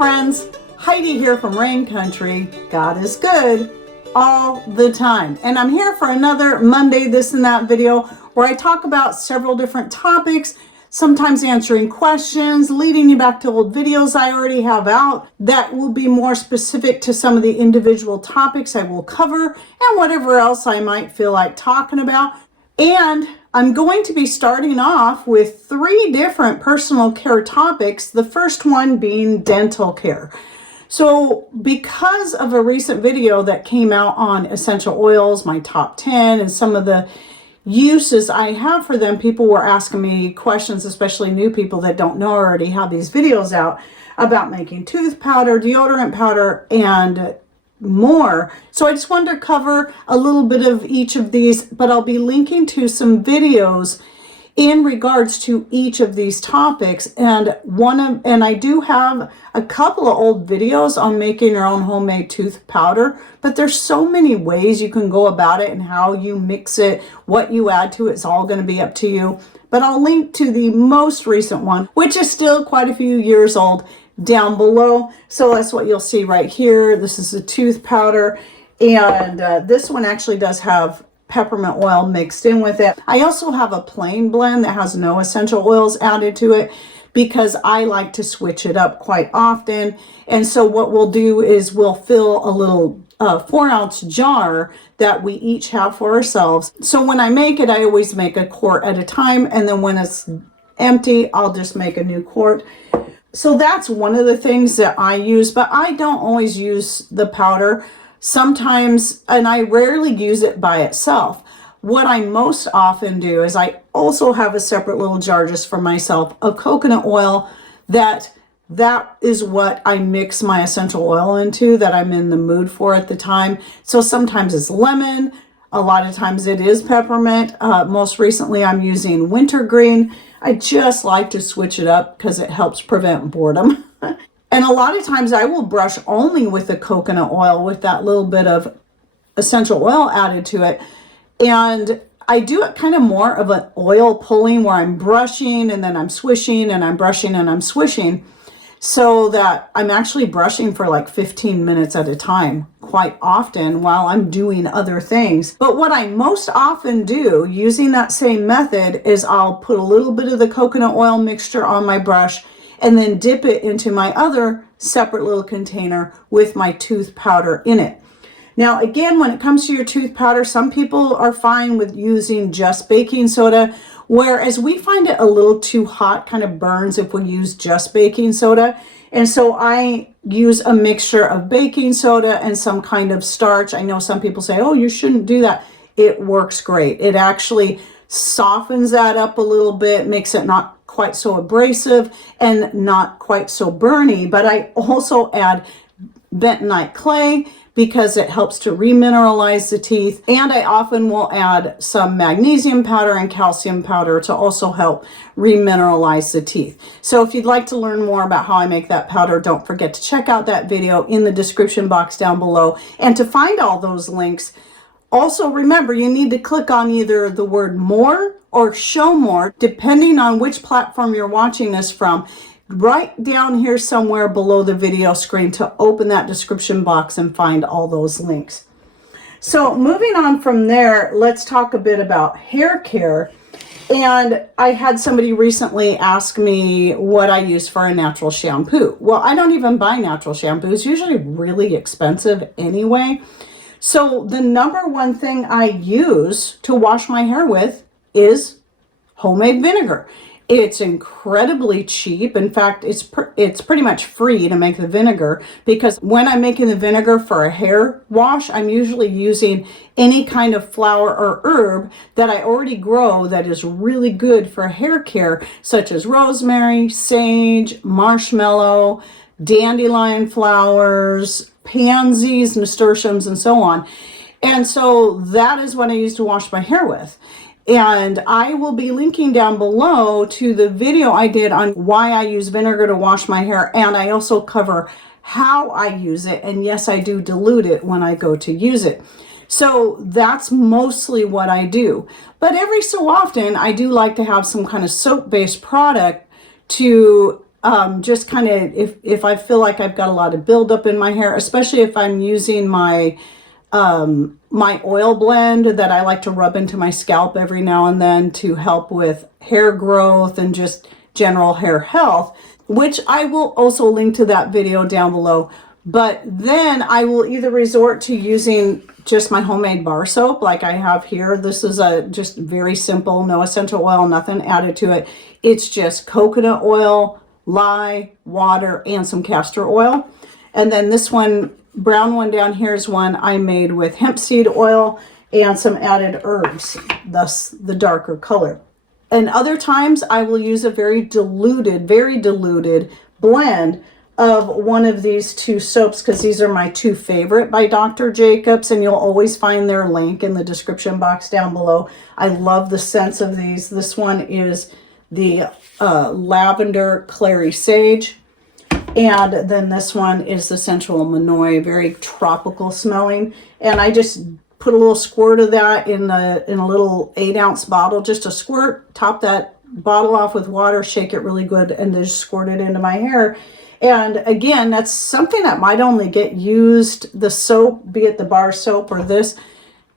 friends, Heidi here from Rain Country. God is good all the time. And I'm here for another Monday This and That video where I talk about several different topics, sometimes answering questions, leading you back to old videos I already have out that will be more specific to some of the individual topics I will cover and whatever else I might feel like talking about. And I'm going to be starting off with 3 different personal care topics, the first one being dental care. So because of a recent video that came out on essential oils, my top 10, and some of the uses I have for them, people were asking me questions, especially new people that don't know already have these videos out about making tooth powder, deodorant powder, and more. So I just wanted to cover a little bit of each of these, but I'll be linking to some videos in regards to each of these topics. And I do have a couple of old videos on making your own homemade tooth powder, but there's so many ways you can go about it and how you mix it, what you add to it, it's all going to be up to you. But I'll link to the most recent one, which is still quite a few years old, down below. So that's what you'll see right here. This is a tooth powder, and this one actually does have peppermint oil mixed in with it. I also have a plain blend that has no essential oils added to it because I like to switch it up quite often. And so what we'll do is we'll fill a little 4-ounce jar that we each have for ourselves. So when I make it, I always make a quart at a time, and then when it's empty, I'll just make a new quart. So that's one of the things that I use, but I don't always use the powder. Sometimes, and I rarely use it by itself. What I most often do is I also have a separate little jar just for myself of coconut oil that is what I mix my essential oil into that I'm in the mood for at the time. So sometimes it's lemon, a lot of times it is peppermint. Most recently I'm using wintergreen. I just like to switch it up because it helps prevent boredom. And a lot of times I will brush only with the coconut oil with that little bit of essential oil added to it. And I do it kind of more of an oil pulling where I'm brushing and then I'm swishing and I'm brushing and I'm swishing, so that I'm actually brushing for like 15 minutes at a time quite often while I'm doing other things. But what I most often do using that same method is I'll put a little bit of the coconut oil mixture on my brush and then dip it into my other separate little container with my tooth powder in it. Now, again, when it comes to your tooth powder, some people are fine with using just baking soda, whereas we find it a little too hot, kind of burns if we use just baking soda. And so I use a mixture of baking soda and some kind of starch. I know some people say, oh, you shouldn't do that. It works great. It actually softens that up a little bit, makes it not quite so abrasive and not quite so burny. But I also add bentonite clay because it helps to remineralize the teeth. And I often will add some magnesium powder and calcium powder to also help remineralize the teeth. So if you'd like to learn more about how I make that powder, don't forget to check out that video in the description box down below. And to find all those links, also remember you need to click on either the word more or show more, depending on which platform you're watching this from, right down here somewhere below the video screen to open that description box and find all those links. So moving on from there, let's talk a bit about hair care. And I had somebody recently ask me what I use for a natural shampoo. Well, I don't even buy natural shampoo. It's usually really expensive anyway. So the number one thing I use to wash my hair with is homemade vinegar. It's incredibly cheap. In fact, it's pretty much free to make the vinegar, because when I'm making the vinegar for a hair wash, I'm usually using any kind of flower or herb that I already grow that is really good for hair care, such as rosemary, sage, marshmallow, dandelion flowers, pansies, nasturtiums, and so on. And so that is what I use to wash my hair with. And I will be linking down below to the video I did on why I use vinegar to wash my hair. And I also cover how I use it. And yes, I do dilute it when I go to use it. So that's mostly what I do. But every so often, I do like to have some kind of soap-based product to just kind of if I feel like I've got a lot of buildup in my hair, especially if I'm using my my oil blend that I like to rub into my scalp every now and then to help with hair growth and just general hair health, which I will also link to that video down below. But then I will either resort to using just my homemade bar soap like I have here. This is a just very simple, no essential oil, nothing added to it. It's just coconut oil, lye, water, and some castor oil. And then this one, brown one down here, is one I made with hemp seed oil and some added herbs, thus the darker color. And other times I will use a very diluted blend of one of these two soaps, because these are my two favorite by Dr. Jacobs, and you'll always find their link in the description box down below. I love the scents of these. This one is the lavender clary sage, and then this one is the sensual manoi, very tropical smelling. And I just put a little squirt of that in a little 8-ounce bottle, just a squirt, top that bottle off with water, shake it really good, and just squirt it into my hair. And again, that's something that might only get used, the soap, be it the bar soap or this,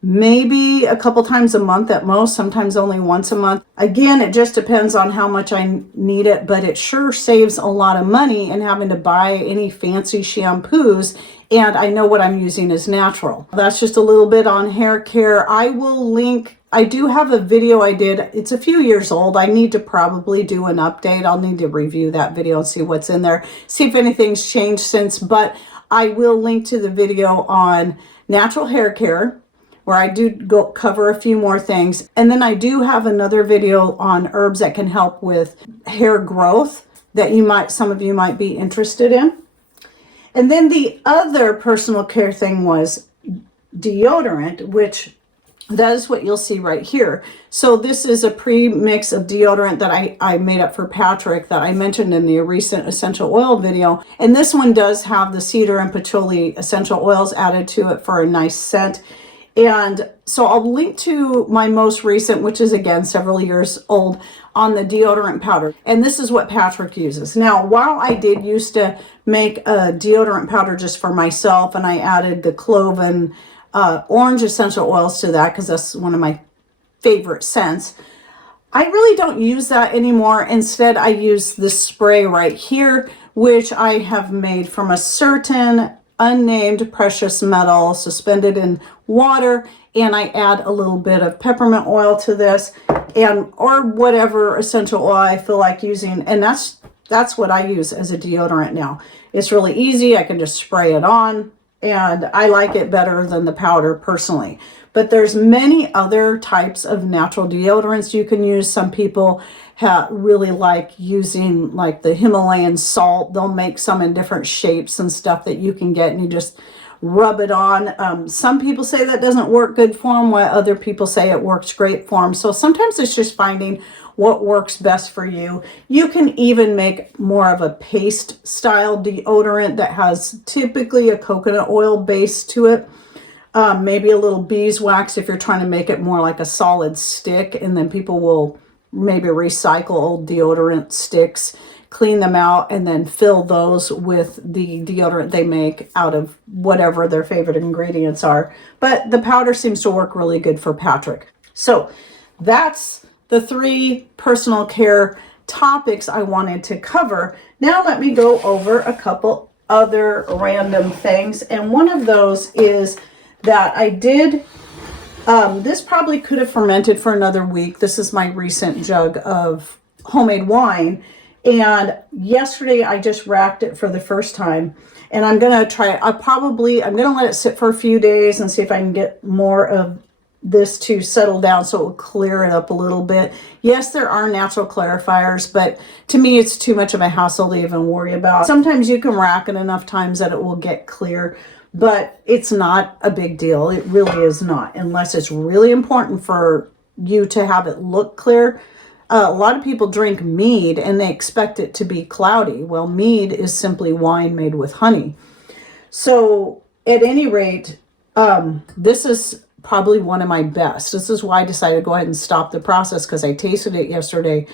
maybe a couple times a month at most, sometimes only once a month. Again, it just depends on how much I need it, but it sure saves a lot of money in having to buy any fancy shampoos, and I know what I'm using is natural. That's just a little bit on hair care. I will link, I do have a video I did, it's a few years old. I need to probably do an update. I'll need to review that video and see what's in there, see if anything's changed since, but I will link to the video on natural hair care, where I do go cover a few more things. And then I do have another video on herbs that can help with hair growth that some of you might be interested in. And then the other personal care thing was deodorant, which that is what you'll see right here. So this is a pre-mix of deodorant that I made up for Patrick that I mentioned in the recent essential oil video. And this one does have the cedar and patchouli essential oils added to it for a nice scent. And so I'll link to my most recent, which is again several years old, on the deodorant powder. And this is what Patrick uses. Now, while I did used to make a deodorant powder just for myself, and I added the clove and orange essential oils to that because that's one of my favorite scents, I really don't use that anymore. Instead, I use this spray right here, which I have made from a certain unnamed precious metal suspended in water, and I add a little bit of peppermint oil to this, and or whatever essential oil I feel like using, and that's what I use as a deodorant now. It's really easy. I can just spray it on, and I like it better than the powder personally. But there's many other types of natural deodorants you can use. Some people really like using like the Himalayan salt. They'll make some in different shapes and stuff that you can get, and you just rub it on. Some people say that doesn't work good for them, while other people say it works great for them. So sometimes it's just finding what works best for you. You can even make more of a paste style deodorant that has typically a coconut oil base to it. Maybe a little beeswax if you're trying to make it more like a solid stick, and then people will maybe recycle old deodorant sticks, clean them out, and then fill those with the deodorant they make out of whatever their favorite ingredients are. But the powder seems to work really good for Patrick. So that's the 3 personal care topics I wanted to cover. Now let me go over a couple other random things. And one of those is that I did, this probably could have fermented for another week. This is my recent jug of homemade wine. And yesterday I just racked it for the first time, and I'm going to try it. I'm going to let it sit for a few days and see if I can get more of this to settle down so it will clear it up a little bit. Yes, there are natural clarifiers, but to me it's too much of a hassle to even worry about. Sometimes you can rack it enough times that it will get clear, but it's not a big deal. It really is not, unless it's really important for you to have it look clear. A lot of people drink mead and they expect it to be cloudy. Well, mead is simply wine made with honey. So at any rate, this is probably one of my best. This is why I decided to go ahead and stop the process, because I tasted it yesterday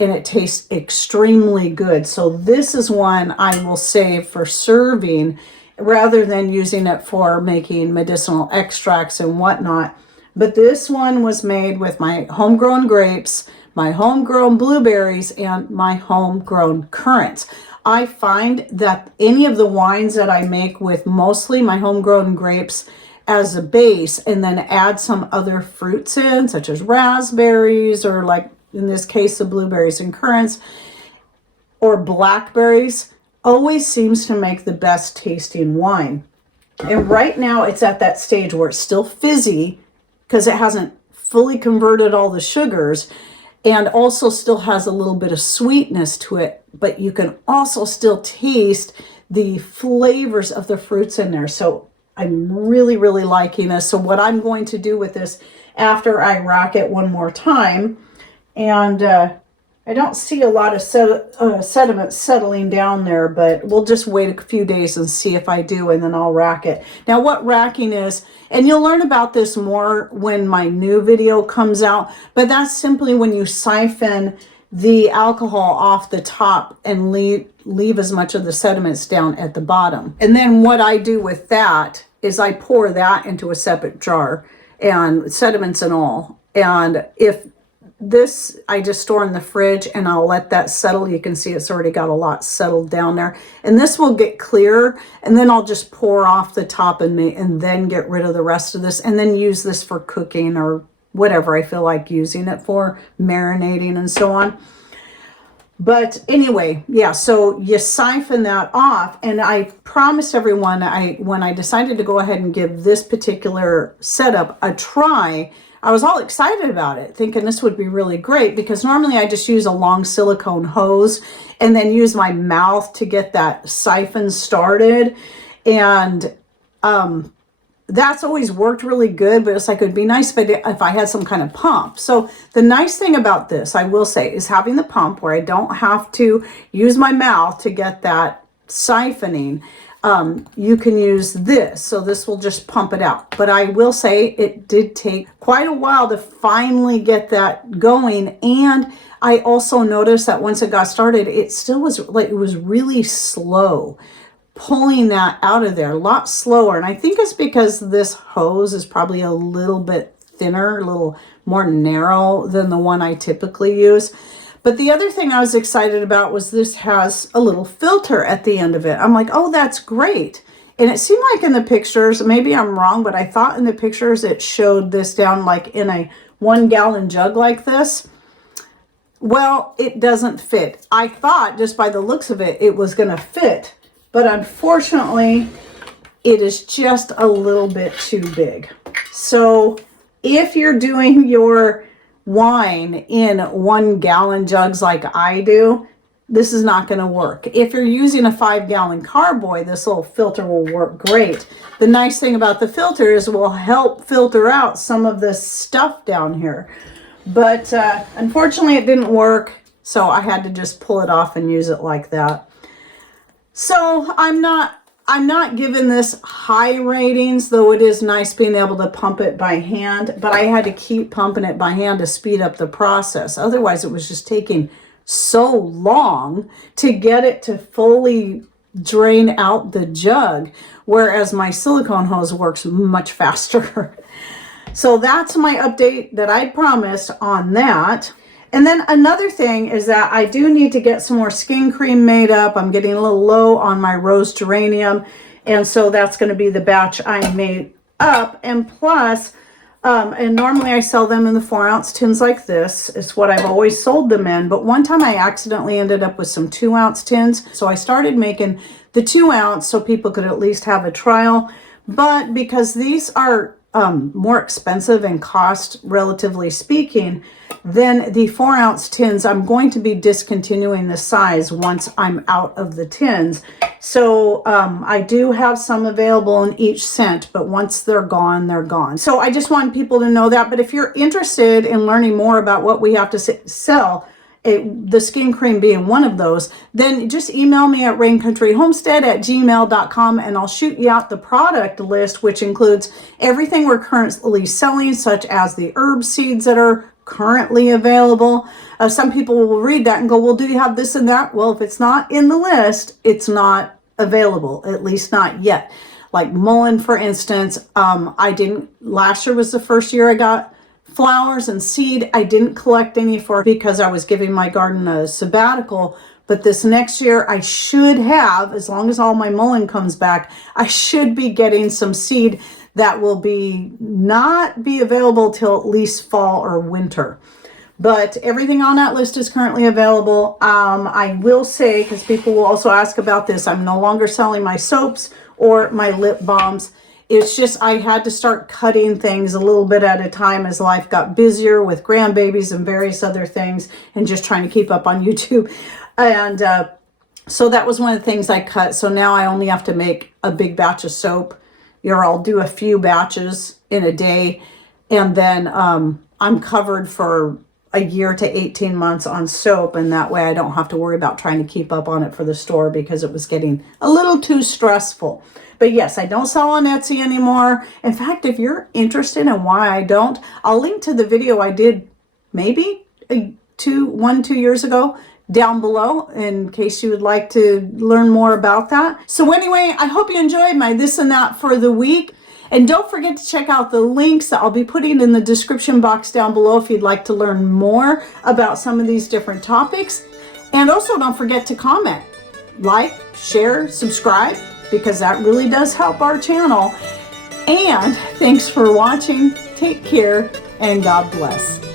and it tastes extremely good. So this is one I will save for serving rather than using it for making medicinal extracts and whatnot. But this one was made with my homegrown grapes, my homegrown blueberries, and my homegrown currants. I find that any of the wines that I make with mostly my homegrown grapes as a base and then add some other fruits in, such as raspberries, or like in this case, the blueberries and currants, or blackberries, always seems to make the best tasting wine. And right now it's at that stage where it's still fizzy because it hasn't fully converted all the sugars, and also still has a little bit of sweetness to it, but you can also still taste the flavors of the fruits in there. So I'm really, really liking this. So what I'm going to do with this after I rack it one more time, and I don't see a lot of sediment settling down there, but we'll just wait a few days and see if I do, and then I'll rack it. Now what racking is, and you'll learn about this more when my new video comes out, but that's simply when you siphon the alcohol off the top and leave as much of the sediments down at the bottom. And then what I do with that is I pour that into a separate jar, and sediments and all. And if this I just store in the fridge, and I'll let that settle. You can see it's already got a lot settled down there, and this will get clearer, and then I'll just pour off the top and then get rid of the rest of this, and then use this for cooking or whatever I feel like using it for, marinating and so on. But anyway, yeah, so you siphon that off, and I promised everyone when I decided to go ahead and give this particular setup a try, I was all excited about it, thinking this would be really great, because normally I just use a long silicone hose and then use my mouth to get that siphon started. And that's always worked really good, but it's like, it'd be nice if I had some kind of pump. So the nice thing about this, I will say, is having the pump where I don't have to use my mouth to get that siphoning. You can use this, so this will just pump it out. But I will say it did take quite a while to finally get that going, and I also noticed that once it got started, it still was like, it was really slow pulling that out of there, a lot slower. And I think it's because this hose is probably a little bit thinner, a little more narrow than the one I typically use. But the other thing I was excited about was this has a little filter at the end of it. I'm like, oh, that's great. And it seemed like in the pictures, maybe I'm wrong, but I thought in the pictures it showed this down like in a 1 gallon jug like this. Well, it doesn't fit. I thought just by the looks of it, it was going to fit. But unfortunately, it is just a little bit too big. So if you're doing your wine in 1 gallon jugs like I do, this is not going to work. If you're using a 5 gallon carboy, this little filter will work great. The nice thing about the filter is it will help filter out some of this stuff down here. But unfortunately it didn't work, so I had to just pull it off and use it like that. So I'm not giving this high ratings, though it is nice being able to pump it by hand, but I had to keep pumping it by hand to speed up the process. Otherwise, it was just taking so long to get it to fully drain out the jug, whereas my silicone hose works much faster. So that's my update that I promised on that. And then another thing is that I do need to get some more skin cream made up. I'm getting a little low on my rose geranium, and so that's going to be the batch I made up. And plus, and normally I sell them in the 4-ounce tins like this. It's what I've always sold them in. But one time I accidentally ended up with some 2-ounce tins. So I started making the 2-ounce so people could at least have a trial. But because these are more expensive in cost, relatively speaking, than the 4-ounce tins, I'm going to be discontinuing the size once I'm out of the tins. So I do have some available in each scent, but once they're gone, they're gone. So I just want people to know that. But if you're interested in learning more about what we have to sell, the skin cream being one of those, then just email me at raincountryhomestead@gmail.com, and I'll shoot you out the product list, which includes everything we're currently selling, such as the herb seeds that are currently available. Some people will read that and go, well, do you have this and that? Well, if it's not in the list, it's not available, at least not yet. Like mullein, for instance, last year was the first year I got flowers and seed. I didn't collect any because I was giving my garden a sabbatical. But this next year I should have, as long as all my mullein comes back, I should be getting some seed that will not be available till at least fall or winter. But everything on that list is currently available. I will say, because people will also ask about this, I'm no longer selling my soaps or my lip balms. It's just I had to start cutting things a little bit at a time as life got busier with grandbabies and various other things and just trying to keep up on YouTube. And so that was one of the things I cut. So now I only have to make a big batch of soap, or I'll do a few batches in a day. And then I'm covered for a year to 18 months on soap, and that way I don't have to worry about trying to keep up on it for the store because it was getting a little too stressful. But yes, I don't sell on Etsy anymore. In fact, if you're interested in why I don't, I'll link to the video I did maybe 2 years ago down below in case you would like to learn more about that. So anyway, I hope you enjoyed my this and that for the week. And don't forget to check out the links that I'll be putting in the description box down below if you'd like to learn more about some of these different topics. And also don't forget to comment, like, share, subscribe, because that really does help our channel. And thanks for watching. Take care and God bless.